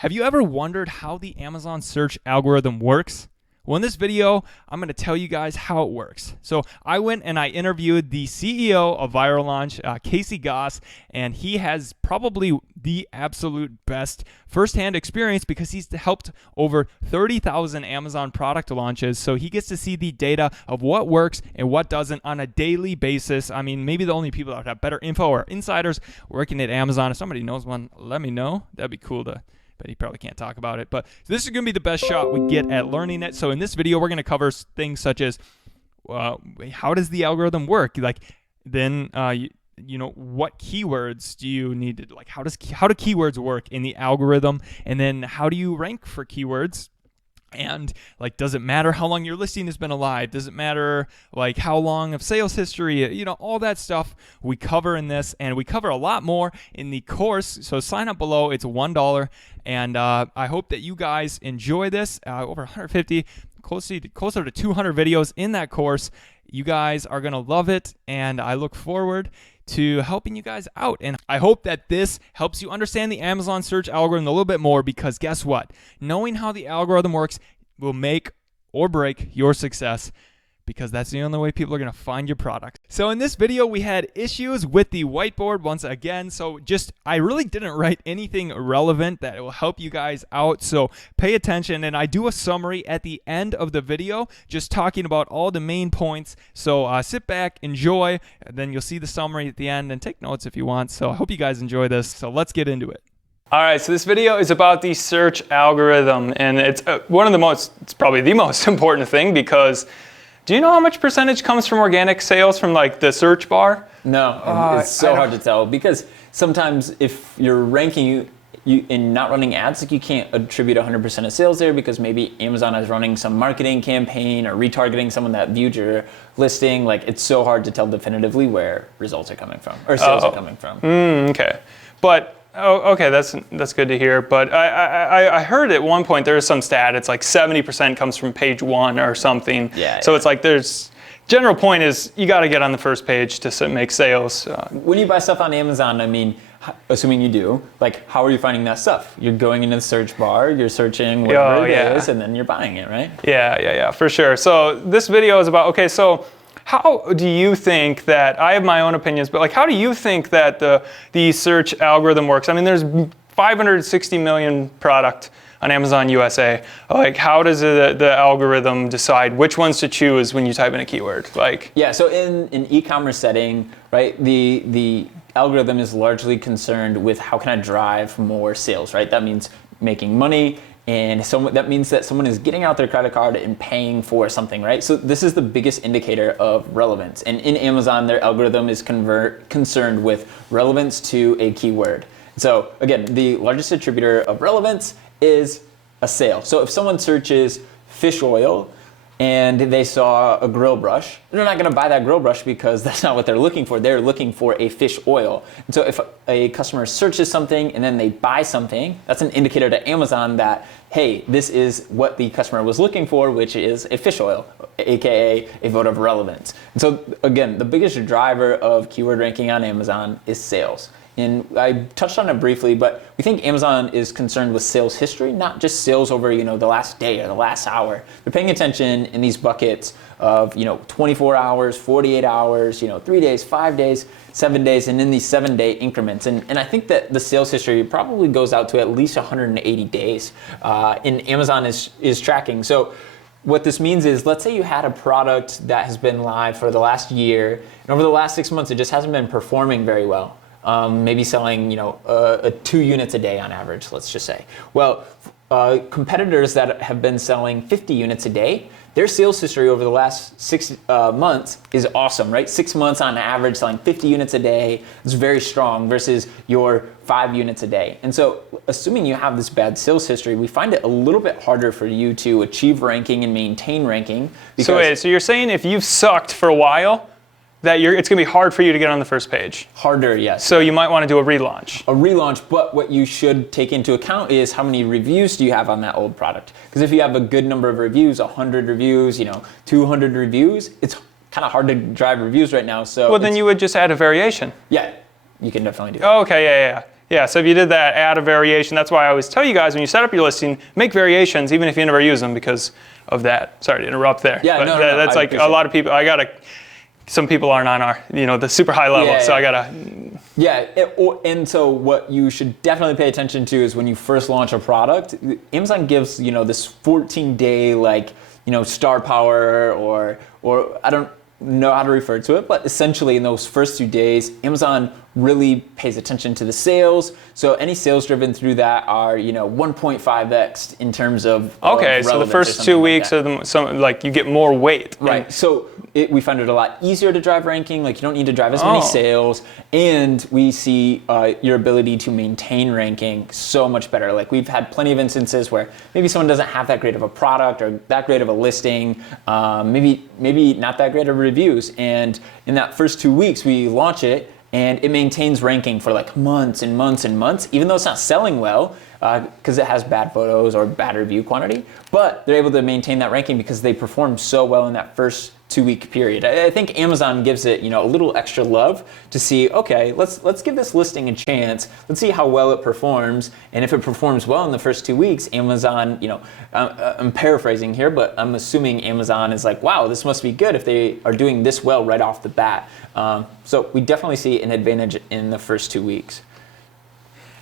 Have you ever wondered how the Amazon search algorithm works? Well, in this video, I'm going to tell you guys how it works. So I went and I interviewed the CEO of Viral Launch, Casey Gauss, and he has probably the absolute best firsthand experience because he's helped over 30,000 Amazon product launches. So he gets to see the data of what works and what doesn't on a daily basis. I mean, maybe the only people that have better info are insiders working at Amazon. If somebody knows one, let me know. That'd be cool to... but he probably can't talk about it. But this is going to be the best shot we get at learning it. So in this video, we're going to cover things such as how does the algorithm work? Like then, you know, what keywords do you need to, like, how do keywords work in the algorithm? And then how do you rank for keywords? And like, does it matter how long your listing has been alive? Does it matter like how long of sales history? You know, all that stuff we cover in this, and we cover a lot more in the course. So sign up below. It's $1, and I hope that you guys enjoy this. Over 150, closer to 200 videos in that course. You guys are gonna love it, and I look forward to helping you guys out. And I hope that this helps you understand the Amazon search algorithm a little bit more, because guess what? Knowing how the algorithm works will make or break your success, because that's the only way people are going to find your product. So in this video, we had issues with the whiteboard once again. So I really didn't write anything relevant that will help you guys out. So pay attention, and I do a summary at the end of the video, just talking about all the main points. So sit back, enjoy, and then you'll see the summary at the end, and take notes if you want. So I hope you guys enjoy this. So let's get into it. All right, so this video is about the search algorithm, and it's it's probably the most important thing, because do you know how much percentage comes from organic sales from like the search bar? No, it's so hard to tell, because sometimes if you're ranking and not running ads, like you can't attribute 100% of sales there, because maybe Amazon is running some marketing campaign or retargeting someone that viewed your listing. Like, it's so hard to tell definitively where results are coming from or sales are coming from. Okay, but okay, that's good to hear. But I heard at one point there was some stat. It's like 70% comes from page 1 or something. Yeah. So it's like general point is you got to get on the first page to make sales. When you buy stuff on Amazon, I mean, assuming you do, like, how are you finding that stuff? You're going into the search bar, you're searching whatever it is, and then you're buying it, right? Yeah, for sure. So this video is about, okay, so how do you think that, I have my own opinions, but like, how do you think that the search algorithm works? I mean, there's 560 million product on Amazon USA. Like, how does the algorithm decide which ones to choose when you type in a keyword? Like, yeah, so in an e-commerce setting, right, the algorithm is largely concerned with how can I drive more sales, right? That means making money. And that means that someone is getting out their credit card and paying for something, right? So this is the biggest indicator of relevance. And in Amazon, their algorithm is concerned with relevance to a keyword. So again, the largest attributor of relevance is a sale. So if someone searches fish oil and they saw a grill brush, they're not going to buy that grill brush, because that's not what they're looking for. They're looking for a fish oil. And so if a customer searches something and then they buy something, that's an indicator to Amazon that, hey, this is what the customer was looking for, which is a fish oil, aka a vote of relevance. And so again, the biggest driver of keyword ranking on Amazon is sales. And I touched on it briefly, but we think Amazon is concerned with sales history, not just sales over, the last day or the last hour. They're paying attention in these buckets of, 24 hours, 48 hours, 3 days, 5 days, 7 days, and in these 7-day increments. And I think that the sales history probably goes out to at least 180 days, and Amazon is tracking. So what this means is, let's say you had a product that has been live for the last year, and over the last 6 months, it just hasn't been performing very well. Maybe selling, 2 units a day on average, let's just say. Well, competitors that have been selling 50 units a day, their sales history over the last 6 months is awesome, right? 6 months on average selling 50 units a day is very strong versus your 5 units a day. And so assuming you have this bad sales history, we find it a little bit harder for you to achieve ranking and maintain ranking. So you're saying if you've sucked for a while, that it's going to be hard for you to get on the first page. Harder, yes. So you might want to do a relaunch. A relaunch, but what you should take into account is how many reviews do you have on that old product. Because if you have a good number of reviews, 100 reviews, 200 reviews, it's kind of hard to drive reviews right now. So well, then you would just add a variation. Yeah, you can definitely do that. Oh, okay, yeah. Yeah, so if you did that, add a variation. That's why I always tell you guys when you set up your listing, make variations even if you never use them because of that. Sorry to interrupt there. Yeah, but no, that's like a lot of people. Some people aren't on our, the super high level, so I gotta. Yeah, and so what you should definitely pay attention to is when you first launch a product, Amazon gives this 14-day star power or I don't know how to refer to it, but essentially in those first 2 days, Amazon really pays attention to the sales. So any sales driven through that are 1.5x in terms of okay. So the first 2 weeks are you get more weight. Right. So we find it a lot easier to drive ranking. Like you don't need to drive as many sales, and we see your ability to maintain ranking so much better. Like we've had plenty of instances where maybe someone doesn't have that great of a product or that great of a listing, maybe not that great of reviews, and in that first 2 weeks we launch it and it maintains ranking for like months and months and months, even though it's not selling well because it has bad photos or bad review quantity, but they're able to maintain that ranking because they perform so well in that first 2-week period. I think Amazon gives it, a little extra love to see, okay, let's give this listing a chance. Let's see how well it performs. And if it performs well in the first 2 weeks, Amazon, I'm paraphrasing here, but I'm assuming Amazon is like, wow, this must be good if they are doing this well right off the bat. So we definitely see an advantage in the first 2 weeks.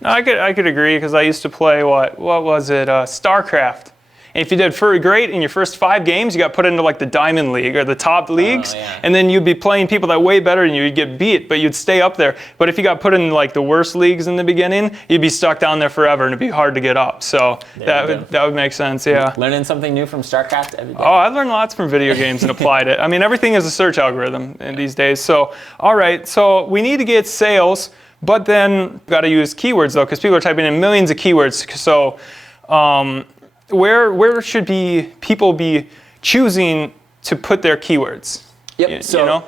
No, I could agree because I used to play what was it, StarCraft. And if you did great in your first 5 games, you got put into like the Diamond League or the top leagues, and then you'd be playing people that way better than you. You'd get beat, but you'd stay up there. But if you got put in like the worst leagues in the beginning, you'd be stuck down there forever, and it'd be hard to get up. So that would make sense, yeah. Learning something new from StarCraft every day. Oh, I learned lots from video games and applied it. I mean, everything is a search algorithm in these days. So, all right, so we need to get sales, but then got to use keywords though, because people are typing in millions of keywords. So. Where should people be choosing to put their keywords? Yep. So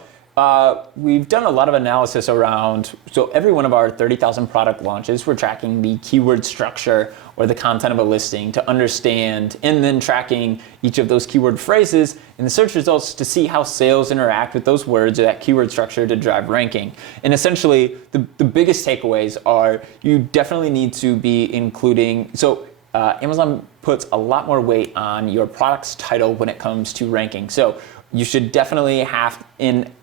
we've done a lot of analysis around. So every one of our 30,000 product launches, we're tracking the keyword structure or the content of a listing to understand, and then tracking each of those keyword phrases in the search results to see how sales interact with those words or that keyword structure to drive ranking. And essentially, the biggest takeaways are you definitely need to be including. So Amazon puts a lot more weight on your product's title when it comes to ranking. So you should definitely have,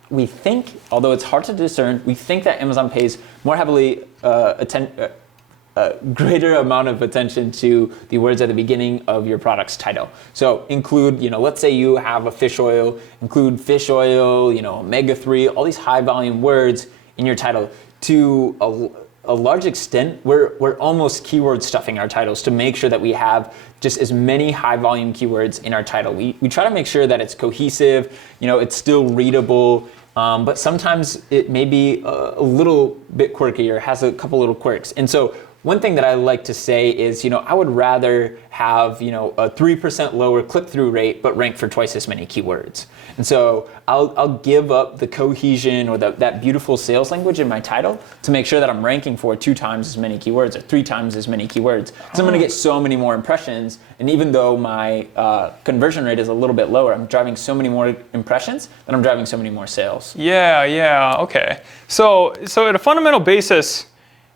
we think, although it's hard to discern, we think that Amazon pays more heavily greater amount of attention to the words at the beginning of your product's title. So include, let's say you have a fish oil, include fish oil, omega-3, all these high volume words in your title. To a large extent, we're almost keyword stuffing our titles to make sure that we have just as many high volume keywords in our title. We try to make sure that it's cohesive, it's still readable, but sometimes it may be a little bit quirky or has a couple little quirks. And so one thing that I like to say is, I would rather have, a 3% lower click-through rate, but rank for twice as many keywords. And so I'll give up the cohesion or that beautiful sales language in my title to make sure that I'm ranking for 2 times as many keywords or 3 times as many keywords. So I'm going to get so many more impressions. And even though my conversion rate is a little bit lower, I'm driving so many more impressions that I'm driving so many more sales. Yeah, okay. So at a fundamental basis,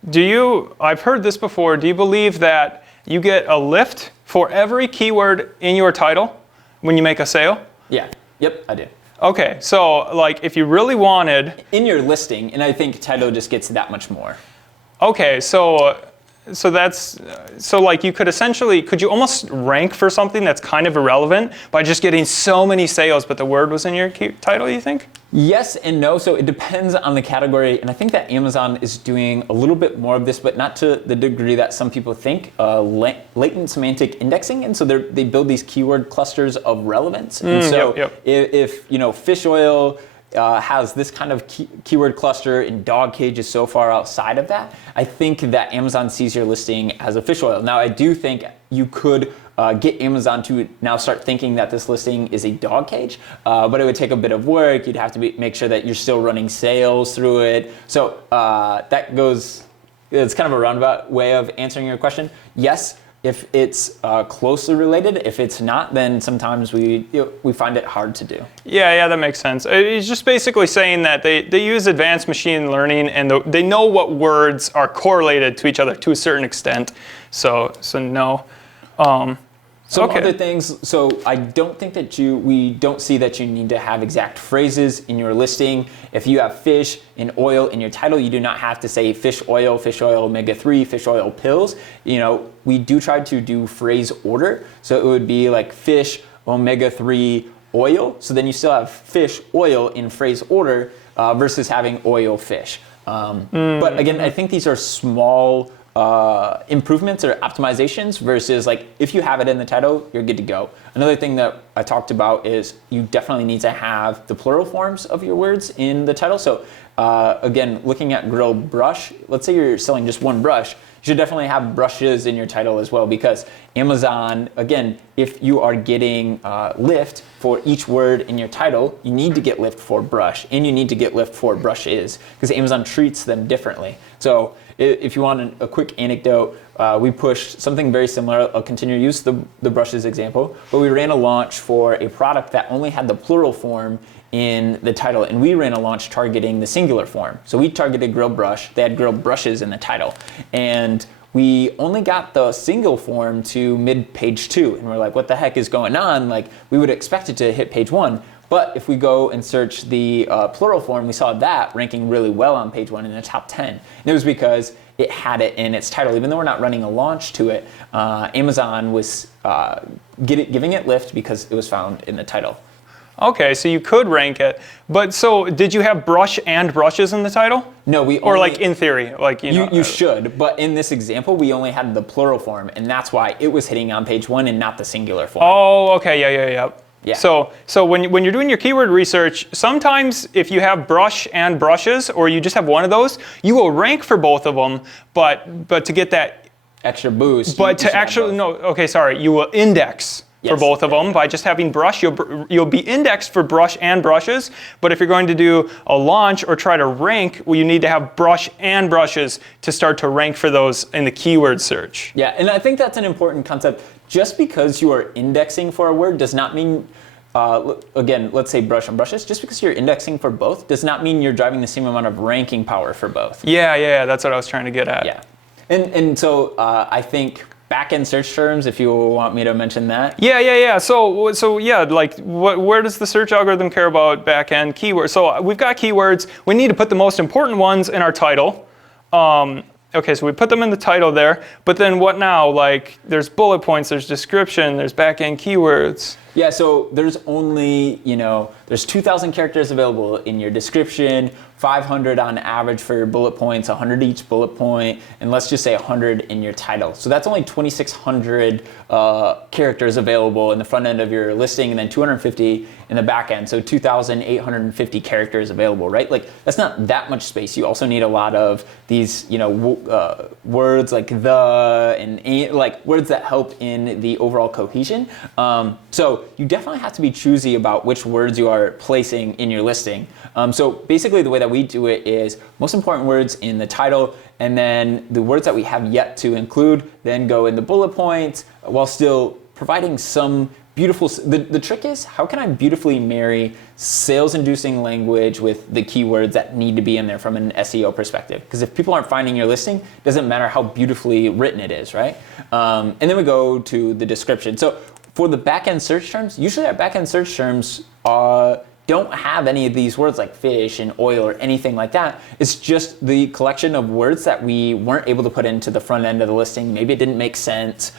I've heard this before, do you believe that you get a lift for every keyword in your title when you make a sale? Yeah, yep, I do. Okay, so like if you really wanted... In your listing, and I think title just gets that much more. Okay, so like you could you almost rank for something that's kind of irrelevant by just getting so many sales, but the word was in your title, you think? Yes and no. So it depends on the category. And I think that Amazon is doing a little bit more of this, but not to the degree that some people think, latent semantic indexing. And so they build these keyword clusters of relevance. And so if fish oil has this kind of keyword cluster and dog cage is so far outside of that, I think that Amazon sees your listing as a fish oil. Now, I do think you could get Amazon to now start thinking that this listing is a dog cage, but it would take a bit of work. You'd have to make sure that you're still running sales through it. So it's kind of a roundabout way of answering your question. Yes, if it's closely related. If it's not, then sometimes we find it hard to do. Yeah, that makes sense. It's just basically saying that they use advanced machine learning and they know what words are correlated to each other to a certain extent. So no. Some other things, so I don't think that we don't see that you need to have exact phrases in your listing. If you have fish and oil in your title, you do not have to say fish oil omega-3, fish oil pills. We do try to do phrase order. So it would be like fish, omega-3, oil. So then you still have fish, oil in phrase order versus having oil, fish. But again, I think these are small improvements or optimizations versus like if you have it in the title, you're good to go. Another thing that I talked about is you definitely need to have the plural forms of your words in the title. So again, looking at grill brush, let's say you're selling just one brush, you should definitely have brushes in your title as well, because Amazon, again, if you are getting lift for each word in your title, you need to get lift for brush and you need to get lift for brushes because Amazon treats them differently. So if you want a quick anecdote, we pushed something very similar. I'll continue to use the brushes example, but we ran a launch for a product that only had the plural form in the title, and we ran a launch targeting the singular form. So we targeted grill brush. They had grill brushes in the title, and we only got the single form to mid-page 2, and we're like, what the heck is going on? Like, we would expect it to hit page 1. But if we go and search the plural form, we saw that ranking really well on page 1 in the top 10. And it was because it had it in its title. Even though we're not running a launch to it, Amazon was giving it lift because it was found in the title. Okay, so you could rank it. But so did you have brush and brushes in the title? No, we or only, like in theory, like you should, but in this example, we only had the plural form, and that's why it was hitting on page 1 and not the singular form. Oh, okay, yeah. Yeah. So when you're doing your keyword research, sometimes if you have brush and brushes, or you just have one of those, you will rank for both of them, but to get that extra boost. But to actually you will index for both of them by just having brush. You'll be indexed for brush and brushes. But if you're going to do a launch or try to rank, well, you need to have brush and brushes to start to rank for those in the keyword search. Yeah, and I think that's an important concept. Just because you are indexing for a word does not mean, again, let's say brush and brushes, just because you're indexing for both does not mean you're driving the same amount of ranking power for both. Yeah, that's what I was trying to get at. Yeah, and so I think backend search terms, if you want me to mention that. Yeah. So yeah, like where does the search algorithm care about backend keywords? So we've got keywords. We need to put the most important ones in our title. Okay, so we put them in the title there, but then what now? Like there's bullet points, there's description, there's backend keywords. Yeah, so there's only, there's 2,000 characters available in your description, 500 on average for your bullet points, 100 each bullet point, and let's just say 100 in your title. So that's only 2,600 characters available in the front end of your listing, and then 250 in the back end. So 2,850 characters available, right? Like that's not that much space. You also need a lot of these, words like the and like words that help in the overall cohesion. So you definitely have to be choosy about which words you are placing in your listing. So basically the way that we do it is most important words in the title, and then the words that we have yet to include then go in the bullet points while still providing some beautiful, the trick is, how can I beautifully marry sales-inducing language with the keywords that need to be in there from an SEO perspective? Because if people aren't finding your listing, it doesn't matter how beautifully written it is, right? And then we go to the description. So for the backend search terms, usually our backend search terms don't have any of these words like fish and oil or anything like that. It's just the collection of words that we weren't able to put into the front end of the listing. Maybe it didn't make sense.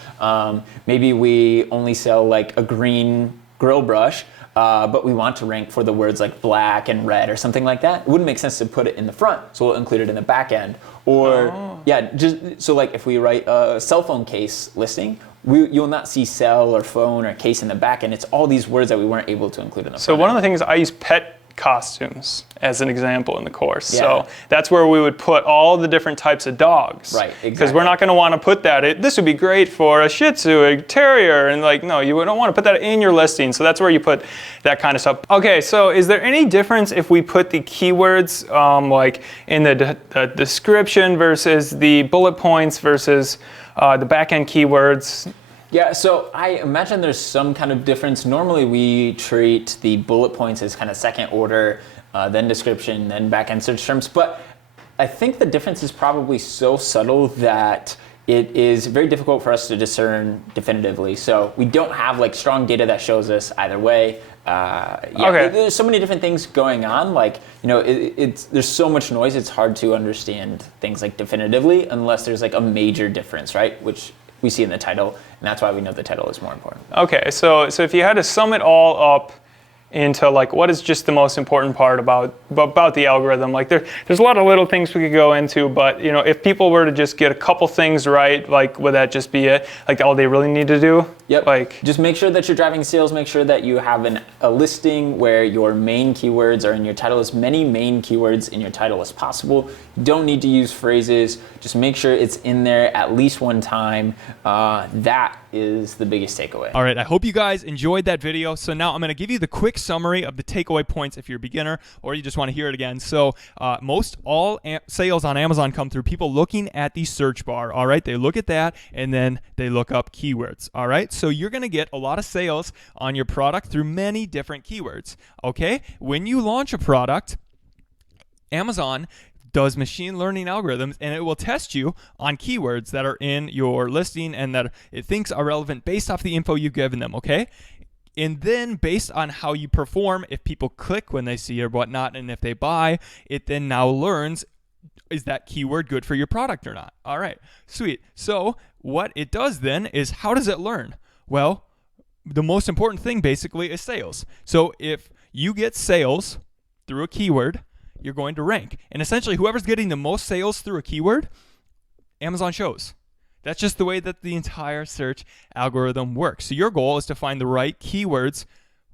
Maybe we only sell like a green grill brush, but we want to rank for the words like black and red or something like that. It wouldn't make sense to put it in the front, so we'll include it in the back end. Or just so like if we write a cell phone case listing, you'll not see cell or phone or case in the back end. It's all these words that we weren't able to include in the front So one end. of the things I use pet costumes as an example in the course. Yeah. So that's where we would put all the different types of dogs. Right, exactly. Because we're not going to want to put that. This would be great for a Shih Tzu, a Terrier, and like, no, you don't want to put that in your listing. So that's where you put that kind of stuff. Okay, so is there any difference if we put the keywords like in the description versus the bullet points versus the backend keywords? Yeah, so I imagine there's some kind of difference. Normally we treat the bullet points as kind of second order, then description, then backend search terms. But I think the difference is probably so subtle that it is very difficult for us to discern definitively. So we don't have like strong data that shows us either way. Okay. There's so many different things going on. Like, you know, there's so much noise. It's hard to understand things like definitively unless there's like a major difference, right? Which we see in the title, and that's why we know the title is more important. Okay, so if you had to sum it all up into like what is just the most important part about the algorithm, like there's a lot of little things we could go into, but you know, if people were to just get a couple things right, like would that just be it? Like all they really need to do? Yep. Like just make sure that you're driving sales. Make sure that you have a listing where your main keywords are in your title. As many main keywords in your title as possible. You don't need to use phrases. Just make sure it's in there at least one time. That is the biggest takeaway. All right, I hope you guys enjoyed that video. So now I'm going to give you the quick summary of the takeaway points if you're a beginner or you just want to hear it again. So most all sales on Amazon come through people looking at the search bar. All right, they look at that and then they look up keywords. All right, so you're going to get a lot of sales on your product through many different keywords. Okay, when you launch a product, Amazon does machine learning algorithms, and it will test you on keywords that are in your listing and that it thinks are relevant based off the info you've given them, okay? And then based on how you perform, if people click when they see or whatnot, and if they buy, it then now learns, is that keyword good for your product or not? All right, sweet. So what it does then is, how does it learn? Well, the most important thing basically is sales. So if you get sales through a keyword, you're going to rank. And essentially, whoever's getting the most sales through a keyword, Amazon shows. That's just the way that the entire search algorithm works. So your goal is to find the right keywords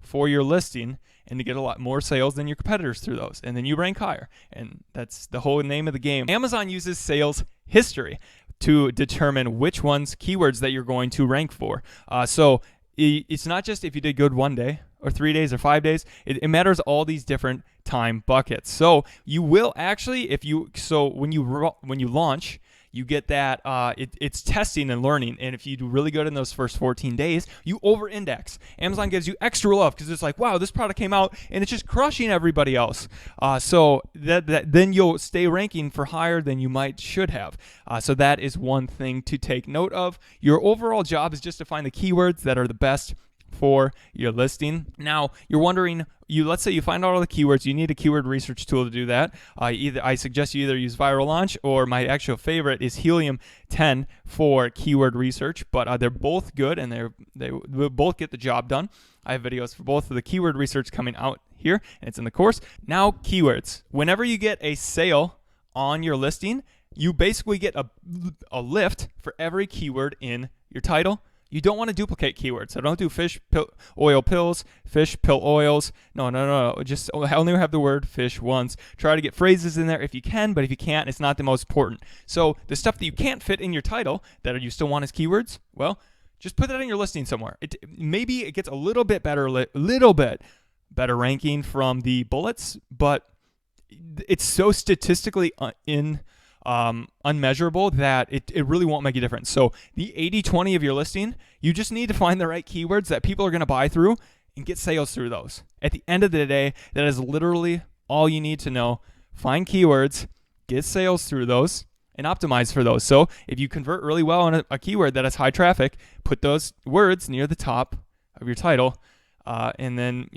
for your listing and to get a lot more sales than your competitors through those. And then you rank higher. And that's the whole name of the game. Amazon uses sales history to determine which ones keywords that you're going to rank for. So it's not just if you did good one day or 3 days or 5 days. It matters all these different time buckets. So you will actually, when you launch, you get that it's testing and learning. And if you do really good in those first 14 days, you over-index. Amazon gives you extra love because it's like, wow, this product came out and it's just crushing everybody else. So then you'll stay ranking for higher than you should have. So that is one thing to take note of. Your overall job is just to find the keywords that are the best for your listing. Now you're wondering, let's say you find out all the keywords, you need a keyword research tool to do that. I suggest you either use Viral Launch, or my actual favorite is Helium 10 for keyword research, but they're both good and they will both get the job done. I have videos for both of the keyword research coming out here, and it's in the course. Now keywords. Whenever you get a sale on your listing, you basically get a lift for every keyword in your title. You don't want to duplicate keywords. So don't do fish, oil, pills, fish, pill, oils. No. Just only have the word fish once. Try to get phrases in there if you can, but if you can't, it's not the most important. So the stuff that you can't fit in your title that you still want as keywords, well, just put that in your listing somewhere. Maybe it gets a little bit better ranking from the bullets, but it's so statistically unmeasurable that it really won't make a difference. So the 80-20 of your listing, you just need to find the right keywords that people are going to buy through and get sales through those. At the end of the day, that is literally all you need to know. Find keywords, get sales through those, and optimize for those. So if you convert really well on a keyword that has high traffic, put those words near the top of your title, and then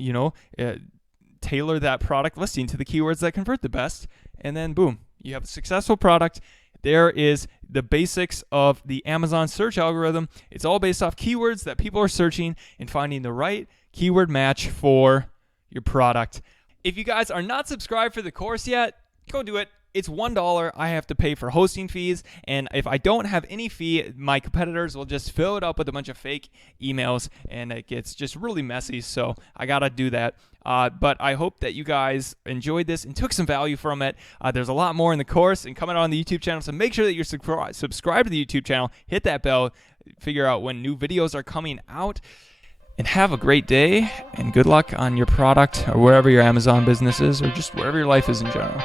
tailor that product listing to the keywords that convert the best, and then boom, you have a successful product. There is the basics of the Amazon search algorithm. It's all based off keywords that people are searching and finding the right keyword match for your product. If you guys are not subscribed for the course yet, go do it. it's $1 I have to pay for hosting fees, and if I don't have any fee, my competitors will just fill it up with a bunch of fake emails, and it gets just really messy. So I gotta do that. But I hope that you guys enjoyed this and took some value from it. There's a lot more in the course and coming out on the YouTube channel, so make sure that you're subscribed to the YouTube channel, hit that bell, figure out when new videos are coming out, and have a great day, and good luck on your product or wherever your Amazon business is, or just wherever your life is in general.